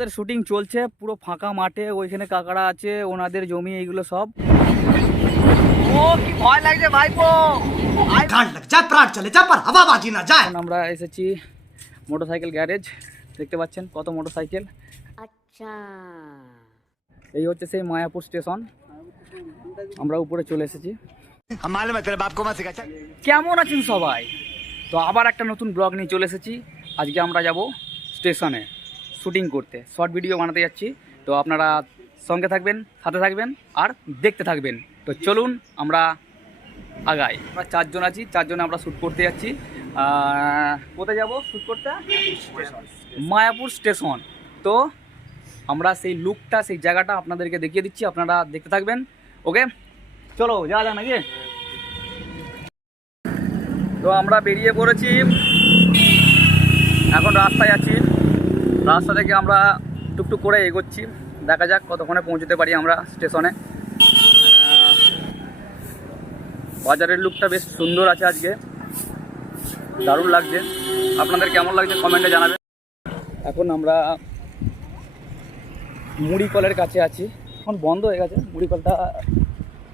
আমাদের শুটিং চলছে পুরো ফাঁকা মাঠে, ওইখানে কাকারা আছে, ওনাদের জমি এইগুলো সব। ও কি ভয় লাগছে ভাইপো, আমরা এসেছি মোটরসাইকেল গ্যারেজ। দেখতে পাচ্ছেন কত মোটরসাইকেল। আচ্ছা, এই হচ্ছে সেই মায়াপুর স্টেশন। আমরা উপরে চলে এসেছি। কেমন আছেন সবাই? তো আবার একটা নতুন ব্লগ নিয়ে চলে এসেছি। আজকে আমরা যাব স্টেশনে শুটিং করতে, শর্ট ভিডিও বানাতে যাচ্ছি। তো আপনারা সঙ্গে থাকবেন, সাথে থাকবেন আর দেখতে থাকবেন। তো চলুন আমরা আগাই। আমরা চারজন আছি, চারজনে আমরা শ্যুট করতে যাচ্ছি। কোথায় যাব শ্যুট করতে? মায়াপুর স্টেশন। তো আমরা সেই লুকটা, সেই জায়গাটা আপনাদেরকে দেখিয়ে দিচ্ছি, আপনারা দেখতে থাকবেন। ওকে, চলো যাওয়া যাক নাকি। তো আমরা বেরিয়ে পড়েছি, এখন রাস্তায় আছি। রাস্তা থেকে আমরা টুকটুক করে এগোচ্ছি, দেখা যাক কতক্ষণে পৌঁছতে পারি আমরা স্টেশনে। বাজারের লুকটা বেশ সুন্দর আছে আজকে, দারুণ লাগছে। আপনাদের কেমন লাগছে কমেন্টে জানাবেন। এখন আমরা মুড়ি কলের কাছে আছি। এখন বন্ধ হয়ে গেছে, মুড়ি কলটা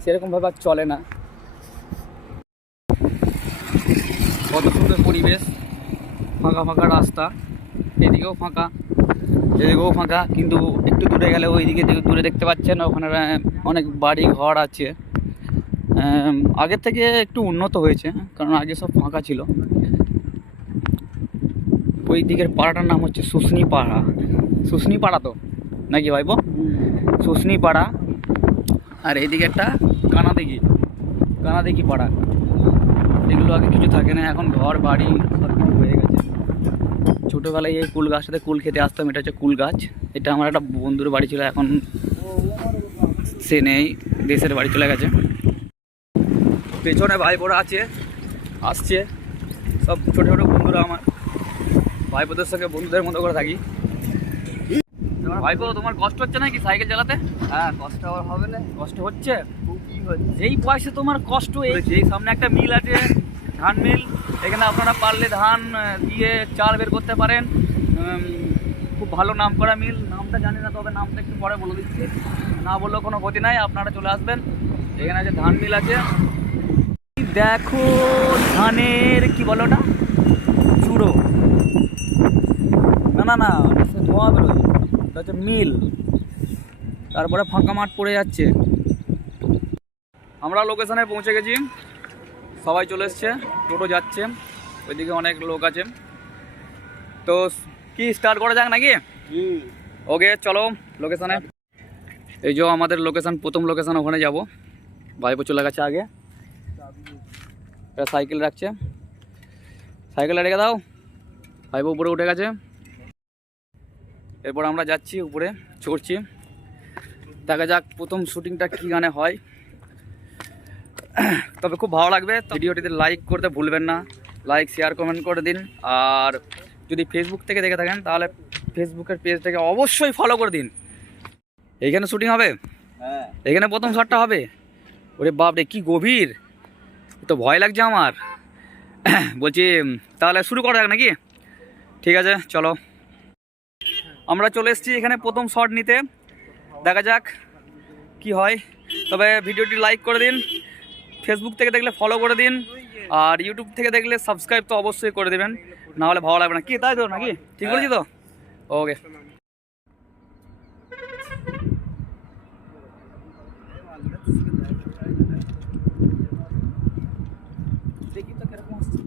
সেরকমভাবে আর চলে না। কত সুন্দর পরিবেশ, ফাঁকা ফাঁকা রাস্তা, এদিকেও ফাঁকা এদিকেও ফাঁকা, কিন্তু একটু দূরে গেলে ওইদিকে দূরে দেখতে পাচ্ছেন ওখানে অনেক বাড়ি ঘর আছে। আগের থেকে একটু উন্নত হয়েছে, কারণ আগে সব ফাঁকা ছিল। ওই দিকের পাড়াটার নাম হচ্ছে শুশনি পাড়া। শুশনি পাড়া তো নাকি ভাইবো? শুশনি পাড়া। আর এইদিকে একটা কানাদিঘি পাড়া। এগুলো আগে কিছু থাকে না, এখন ঘর বাড়ি সব হয়ে গেছে। ছোটোবেলায় এই কুল গাছটাতে কুল খেতে আসতাম, এটা হচ্ছে কুল গাছ। এটা আমার একটা বন্ধুর বাড়ি ছিল, এখন সে নেই, দেশের বাড়ি চলে গেছে। পেছনে ভাইপোরা আসছে সব ছোটো ছোটো বন্ধুরা আমার। ভাইপোদের সঙ্গে বন্ধুদের মতো করে থাকি। ভাইপো, তোমার কষ্ট হচ্ছে নাকি সাইকেল চালাতে? হ্যাঁ, কষ্ট হবে না, কষ্ট হচ্ছে। যেই বয়সে তোমার কষ্ট, এই সামনে একটা মিল আছে, ধান মিল। এখানে আপনারা পারলে ধান দিয়ে চাল বের করতে পারেন। খুব ভালো নাম করা মিল, নামটা জানি না, তবে নামটা একটু পরে বলে দিচ্ছি, না বললেও কোনো ক্ষতি নাই। আপনারা চলে আসবেন, এখানে আছে ধান মিল আছে। দেখো ধানের কি বলো ওটা, চুড়ো না ধোঁয়া বেরোয়, এটা হচ্ছে মিল। তারপরে ফাঁকা মাঠ পড়ে যাচ্ছে। আমরা লোকেশনে পৌঁছে গেছি, সবাই চলে এসছে, টোটো যাচ্ছে, ওইদিকে অনেক লোক আছে। তো কি স্টার্ট করা যাক নাকি? ওকে, চলো লোকেশনে। এই যে আমাদের লোকেশন, প্রথম লোকেশন, ওখানে যাব। ভাইপো চলে গেছে আগে, এটা সাইকেল রাখছে, সাইকেলটা রেখে দাও। ভাইপো উপরে উঠে গেছে। এরপর আমরা যাচ্ছি উপরে, চড়ছি, দেখা যাক প্রথম শুটিংটা কী গানে হয়। তবে খুব ভালো লাগবে। ভিডিওটিতে লাইক করতে ভুলবেন না, লাইক শেয়ার কমেন্ট করে দিন। আর যদি ফেসবুক থেকে দেখে থাকেন তাহলে ফেসবুকের পেজটাকে অবশ্যই ফলো করে দিন। এইখানে শুটিং হবে, এখানে প্রথম শটটা হবে। ওরে বাপ রে, কি গভীর, তো ভয় লাগছে আমার। বলছি তাহলে শুরু করা যাক নাকি? ঠিক আছে, চলো। আমরা চলে এসেছি এখানে প্রথম শট নিতে, দেখা যাক কি হয়। তবে ভিডিওটি লাইক করে দিন, ফেসবুক থেকে দেখলে ফলো করে দিন, আর ইউটিউব থেকে দেখলে সাবস্ক্রাইব তো অবশ্যই করে দেবেন, না হলে ভালো লাগবে না। কি তাই তো নাকি? ঠিক বলেছি তো? ওকে। দেখি তো কিরকম আসছে।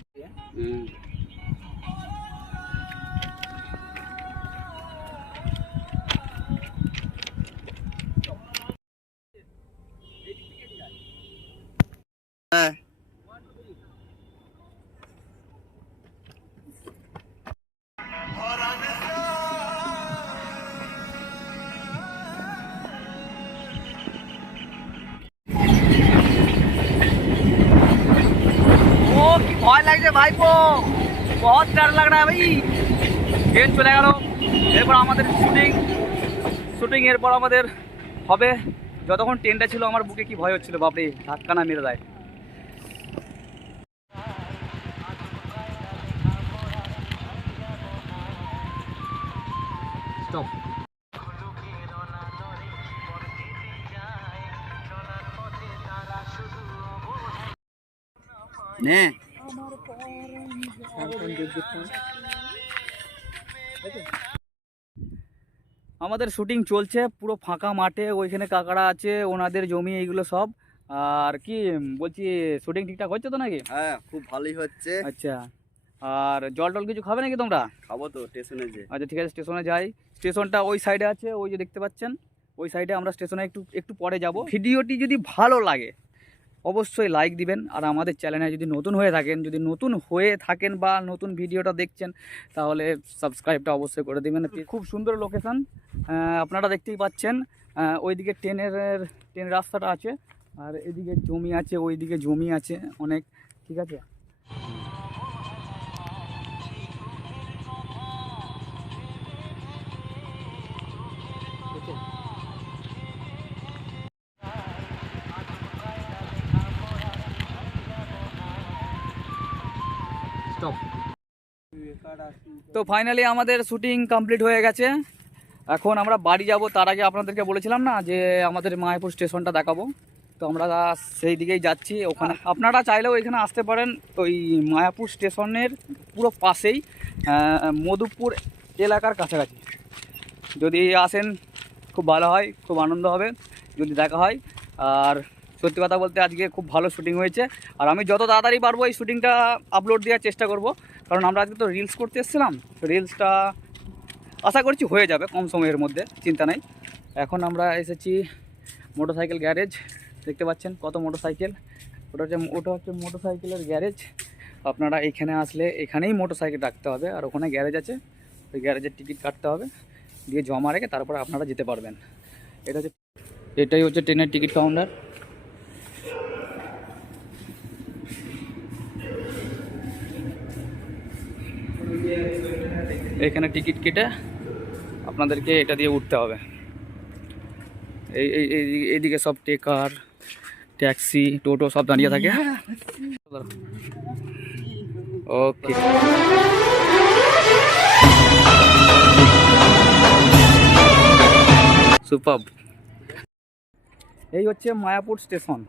কি ভয় লাগছে ভাইপো, বহুত ডর লাগ রা ভাই। ট্রেন চলে গেল, এরপর আমাদের শুটিং এরপর আমাদের হবে। যতক্ষণ ট্রেনটা ছিল আমার বুকে কি ভয় হচ্ছিল, বাপরে, ধাক্কা না মেরে দেয়। স্টপ। নে আমাদের শুটিং চলছে পুরো ফাঁকা মাঠে, ওইখানে কাকারা আছে, ওনাদের জমি এইগুলো সব। আর কি বলছি, শুটিং ঠিকঠাক হচ্ছে তো নাকি? হ্যাঁ খুব ভালোই হচ্ছে। আচ্ছা, আর জল টল কিছু খাবে নাকি তোমরা? খাবো তো স্টেশনে যে। আচ্ছা ঠিক আছে, স্টেশনে যাই। স্টেশনটা ওই সাইডে আছে, ওই যে দেখতে পাচ্ছেন ওই সাইডে। আমরা স্টেশনে একটু একটু পরে যাব। ভিডিওটি যদি ভালো লাগে অবশ্যই লাইক দিবেন, আর আমাদের চ্যানেলে যদি নতুন হয়ে থাকেন বা নতুন ভিডিওটা দেখছেন তাহলে সাবস্ক্রাইবটা অবশ্যই করে দিবেন। খুব সুন্দর লোকেশন, আপনারা দেখতেই পাচ্ছেন। ওইদিকে ট্রেন রাস্তাটা আছে, আর এদিকে জমি আছে, ওইদিকে জমি আছে অনেক। ঠিক আছে, স্টপ। তো ফাইনালি আমাদের শুটিং কমপ্লিট হয়ে গেছে। এখন আমরা বাড়ি যাব। তার আগে আপনাদেরকে বলেছিলাম না যে আমাদের মায়াপুর স্টেশনটা দেখাবো, তো আমরা সেই দিকেই যাচ্ছি। ওখানে আপনারা চাইলেও এখানে আসতে পারেন। ওই মায়াপুর স্টেশনের পুরো পাশেই, মধুপুর এলাকার কাছাকাছি। যদি আসেন খুব ভালো হয়, খুব আনন্দ হবে যদি দেখা হয়। আর সত্যি কথা বলতে আজকে খুব ভালো শুটিং হয়েছে, আর আমি যত তাড়াতাড়ি পারবো এই শুটিংটা আপলোড দেওয়ার চেষ্টা করব। কারণ আমরা আজকে তো রিলস করতে এসেছিলাম, রিলসটা আশা করছি হয়ে যাবে কম সময়ের মধ্যে, চিন্তা নেই। এখন আমরা এসেছি মোটরসাইকেল গ্যারেজ। দেখতে পাচ্ছেন কত মোটরসাইকেল, ওটা হচ্ছে মোটরসাইকেলের গ্যারেজ। আপনারা এখানে আসলে এখানেই মোটরসাইকেল রাখতে হবে, আর ওখানে গ্যারেজ আছে, ওই গ্যারেজের টিকিট কাটতে হবে, দিয়ে জমা রেখে তারপরে আপনারা যেতে পারবেন। এটাই হচ্ছে ট্রেনের টিকিট কাউন্টার। এখানে টিকিট কেটে আপনাদেরকে এটা দিয়ে উঠতে হবে। এইদিকে সব টেকার, ট্যাক্সি, টোটো সব দাঁড়িয়ে থাকে। ওকে, সুপার। এই হচ্ছে মায়াপুর স্টেশন।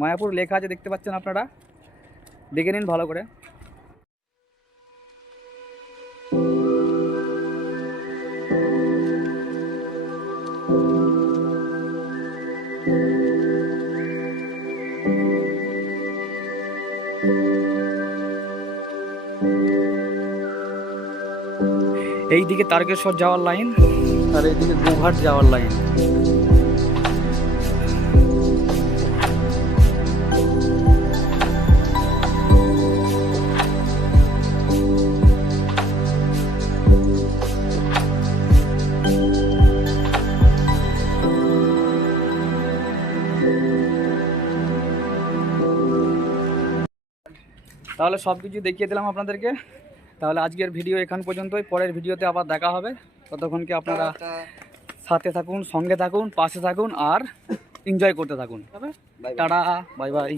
মায়াপুর লেখা আছে, দেখতে পাচ্ছেন আপনারা, দেখে নিন ভালো করে। এইদিকে তারকেশ্বর যাওয়ার লাইন, আর এইদিকে গোঘাট যাওয়ার লাইন। তাহলে সব কিছু দেখিয়ে দিলাম আপনাদেরকে। তাহলে আজকের ভিডিও এখান পর্যন্তই, পরের ভিডিওতে আবার দেখা হবে। ততক্ষণকে আপনারা সাথে থাকুন, সঙ্গে থাকুন, পাশে থাকুন, আর এনজয় করতে থাকুন। Tata, bye bye.